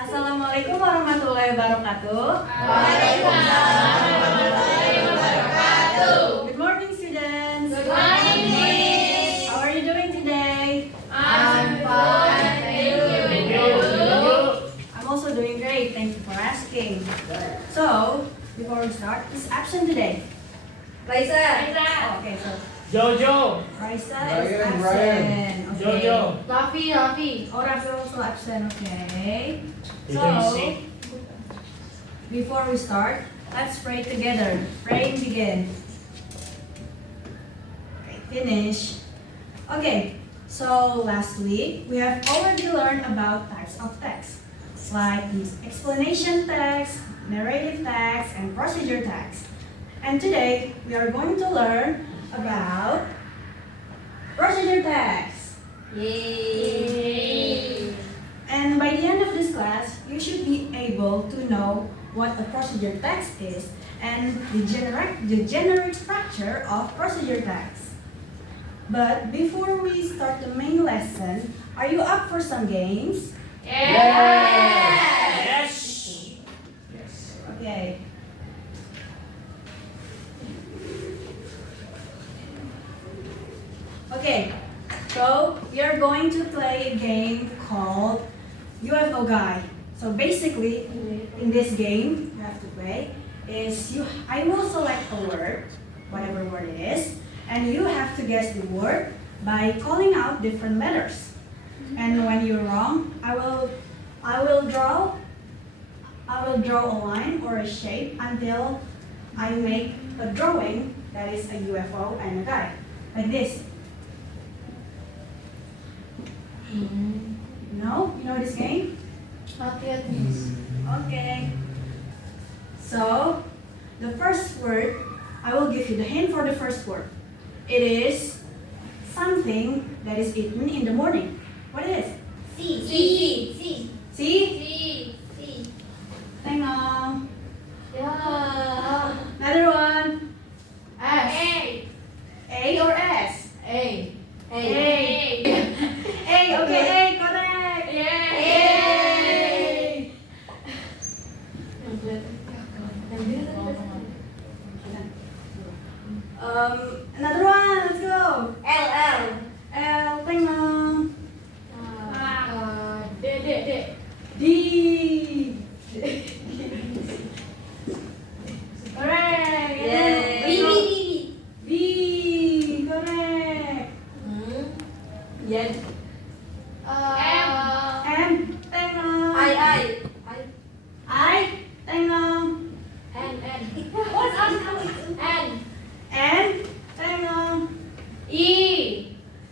Assalamualaikum warahmatullahi wabarakatuh. Waalaikumsalam warahmatullahi wabarakatuh. Good morning, students. Good morning, Miss. How are you doing today? I'm fine, thank you. And you? I'm also doing great. Thank you for asking. So, before we start, who's absent today? Raisa. Okay, so Jojo, Raisa is Brian, absent. Brian. Okay. Jojo, Rafi. Oh, Rafi also absent. Okay. Did So, you see? before we start, let's pray together. Praying begin. Okay, finish. Okay, so last week we have already learned about types of text, like explanation text, narrative text, and procedure text. And today we are going to learn about procedure text. Yay. And by the end of this class, you should be able to know what a procedure text is and the generic structure of procedure text. But before we start the main lesson, are you up for some games? Yes. Yes. Okay. Okay, so we are going to play a game called UFO Guy. So basically, in this game, you have to play is I will select a word, whatever word it is, and you have to guess the word by calling out different letters. And when you're wrong, I will draw a line or a shape until I make a drawing that is a UFO and a guy, like this. No? You know this game? Not yet, Miss. Okay. So, the first word, I will give you the hint for the first word. It is something that is eaten in the morning. What it is? C. See? Tengok. Yeah. Another one. S. A or S? A. A, okay, A, correct. Yay! Another one, let's go. L. L, tengok. D. D. Correct. Yay. Let's go. B, correct. Yan. M, tengok. I. I, tengok. N. N, tengok. E.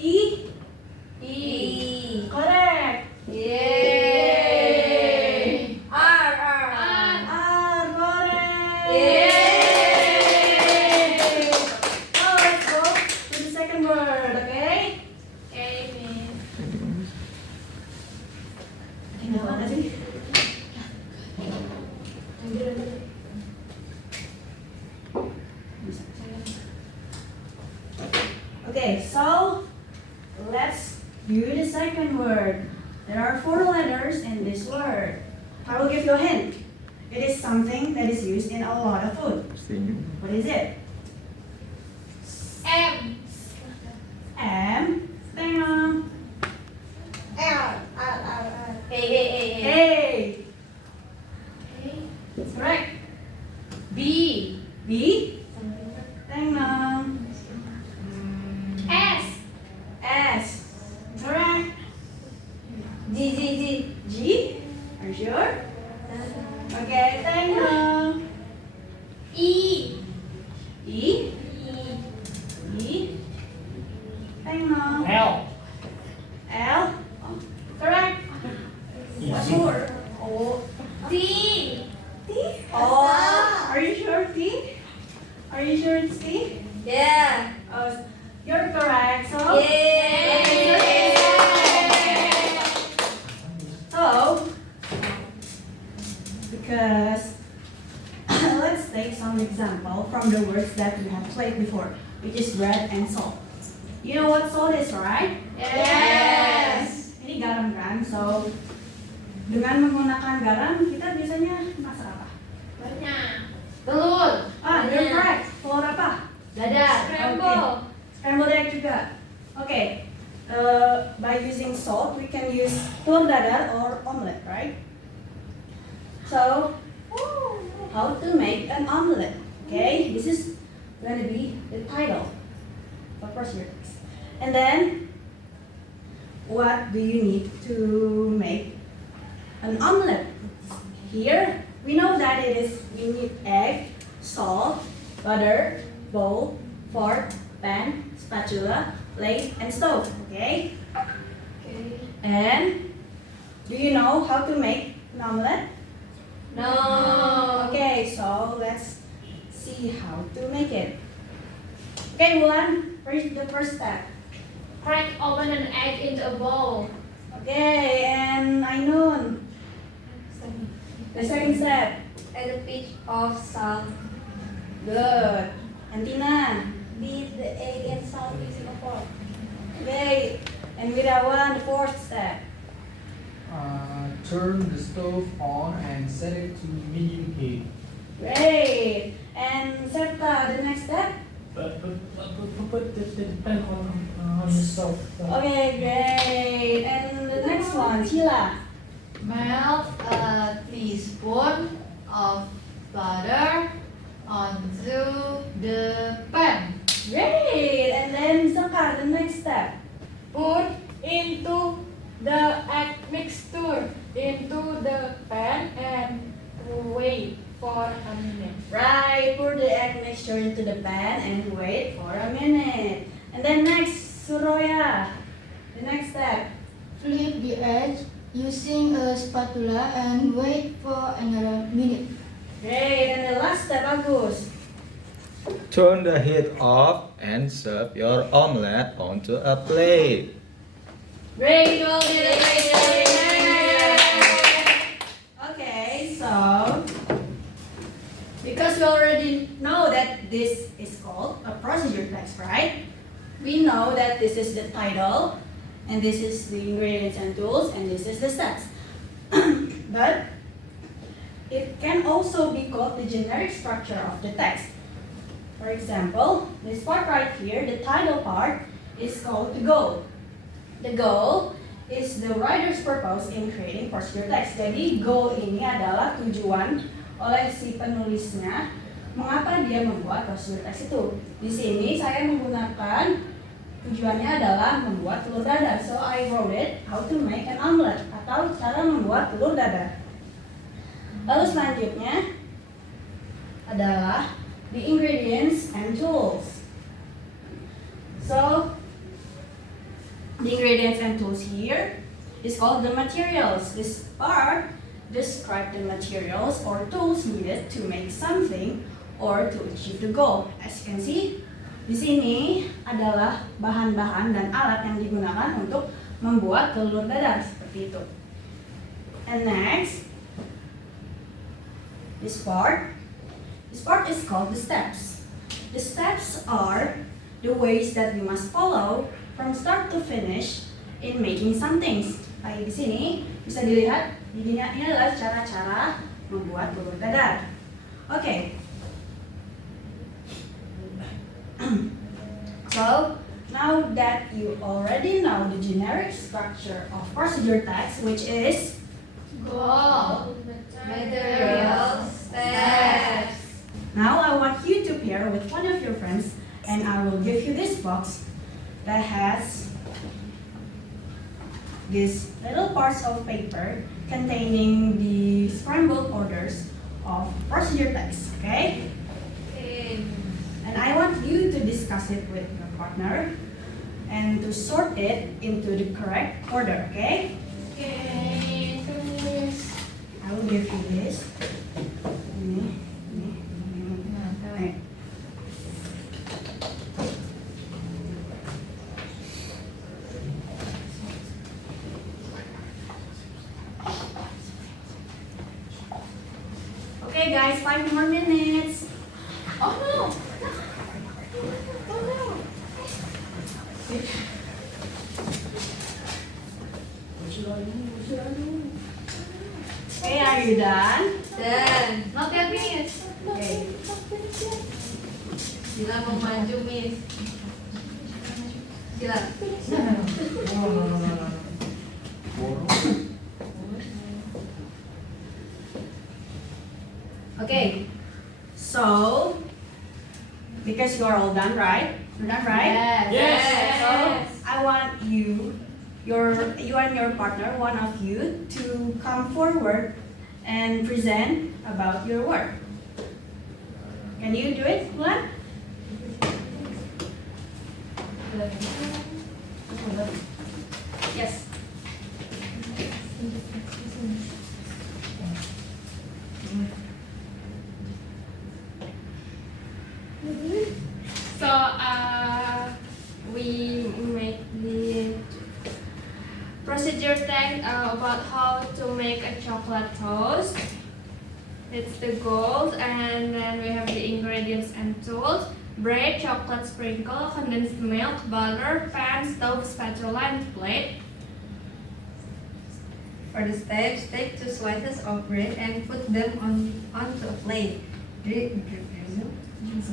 E, correct. Yay. R. R, correct. Yay. Now let's go to the second word, okay? Tinggal mana sih? Okay, so let's do the second word. There are 4 letters in this word. I will give you a hint. It is something that is used in a lot of food. What is it? M. M, tengok. A. A. That's correct. B. B, tengok. S. S, correct. G. G, are you sure? Okay, tengok. E. E, tengok. L. L, correct. What's your? O, T. oh, are you sure T? Are you sure it's T? Yeah. You're correct. So, Yay. so because let's take some example from the words that we have played before, which is bread and salt. You know what salt is, right? Yes. Ini garam kan? So dengan menggunakan garam kita biasanya masak apa? Banyak. Telur. You're correct. Telur apa? Dadar. Okay. Scrambled egg juga. Okay. By using salt, we can use telur dadar or omelette, right? So, how to make an omelette? Okay, this is going to be the title of procedure text. And then, what do you need to make an omelette? Here, we know that we need egg, salt, butter, bowl, fork, pan, spatula, plate, and stove. Okay? Okay. And do you know how to make an omelette? No. Okay, so let's see how to make it. Okay, Wulan, the first step. Crack open an egg into a bowl. Okay, and Ainun, the second step. Add a pinch of salt. Good. And Tina. Beat the egg and salt using a fork. Okay, and Wirawan, the fourth step. Turn the stove on and set it to medium heat. Great. And Serta, the next step. Put the pan on the stove. Okay, great. And the next one, Sheila. Melt a teaspoon of butter onto the pan. Great. And then Zakar, the next step. Put into the egg mixture into the pan and wait for a minute. Right, pour the egg mixture into the pan and wait for a minute. And then next, Suroya, the next step. Flip the edge using a spatula and wait for another minute. Great, and the last step, Agus. Turn the heat off and serve your omelette onto a plate. Great, you all did a great job. Okay, so because we already know that this is called a procedure text, right? We know that this is the title, and this is the ingredients and tools, and this is the steps. But it can also be called the generic structure of the text. For example, this part right here, the title part, is called the goal. The goal is the writer's purpose in creating procedure text. Jadi goal ini adalah tujuan oleh si penulisnya mengapa dia membuat procedure text itu. Di sini saya menggunakan tujuannya adalah membuat telur dadar. So I wrote it how to make an omelette atau cara membuat telur dadar. Lalu selanjutnya adalah the ingredients and tools. So the ingredients and tools here is called the materials. This part describes the materials or tools needed to make something or to achieve the goal. As you can see, di sini adalah bahan-bahan dan alat yang digunakan untuk membuat telur dadar seperti itu. And next, this part is called the steps. The steps are the ways that we must follow from start to finish in making some things. Kayak di sini bisa dilihat, ini adalah cara-cara membuat telur dadar. Okay. So now that you already know the generic structure of procedure text, which is Goal. Materials. Steps. now I want you to pair with one of your friends, and I will give you this box that has these little parts of paper containing the scrambled orders of procedure text, okay? And I want you to discuss it with your partner and to sort it into the correct order, okay? Okay. I will give you this. Okay. Okay guys, 5 more minutes. Oh no. What should I do? Okay, are you done? Dan, not yet, Miss. Okay. Sila mau maju, Miss. Sila. Okay. So, because you are all done, right? You're done, right? Yes. So, I want you and your partner, one of you, to come forward and present about your work. Can you do it, Mulan? Yes. So we make the procedure text about how to make a chocolate toast. It's the goal, and then we have the ingredients and tools: bread, chocolate sprinkle, condensed milk, butter, pan, stove, spatula, and plate. For the steps, take 2 slices of bread and put them onto a plate.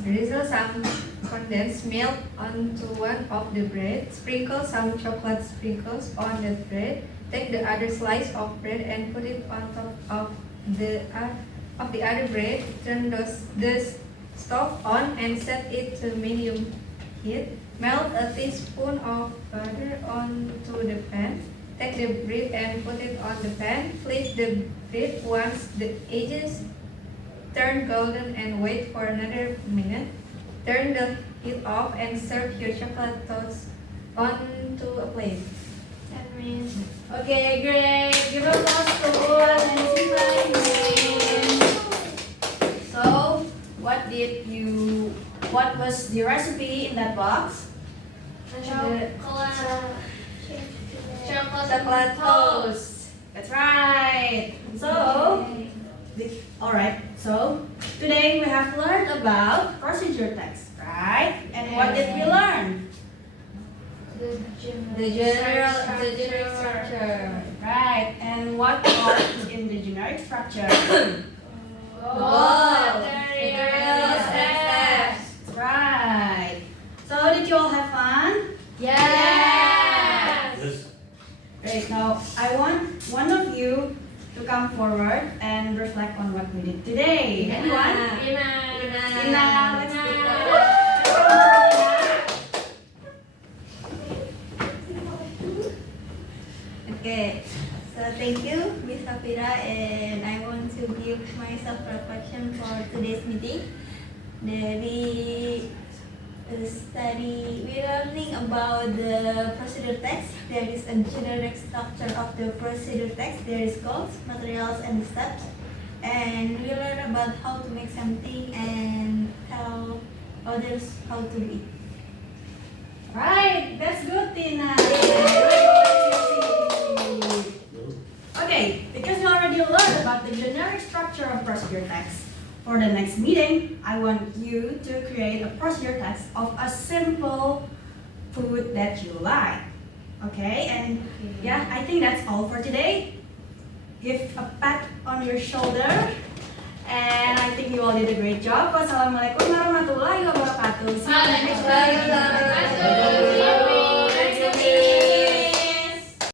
Drizzle some condensed milk onto one of the bread. Sprinkle some chocolate sprinkles on the bread. Take the other slice of bread and put it on top of the other bread. Turn the stove on and set it to medium heat. Melt a teaspoon of butter onto the pan. Take the bread and put it on the pan. Flip the bread once the edges turn golden and wait for another minute. Turn the heat off and serve your chocolate toast onto a plate. That means Okay, great. Give a applause to Mulan and Siva. So, what was the recipe in that box? Chocolate toast. That's right. So, alright. So, today we have learned about procedure text, right? And what did we learn? The general structure. Right. And what part is in the generic structure? Goal. Materials and steps. Right. So, did you all have fun? Yes. Great. Now, I want one of you to come forward and reflect on what we did today. Anyone? Tina, let's Okay, so thank you, Miss Safira, and I want to give my self-reflection for today's meeting. We're learning about the procedure text. There is a generic structure of the procedure text. There is goals, materials, and steps. And we learn about how to make something and tell others how to do it. Right, that's good, Tina. Okay, because you already learned about the generic structure of procedure text, for the next meeting, I want you to create a procedure text of a simple food that you like. Okay, and yeah, I think that's all for today. Give a pat on your shoulder. And I think you all did a great job. Wassalamualaikum warahmatullahi wabarakatuh. See you next week.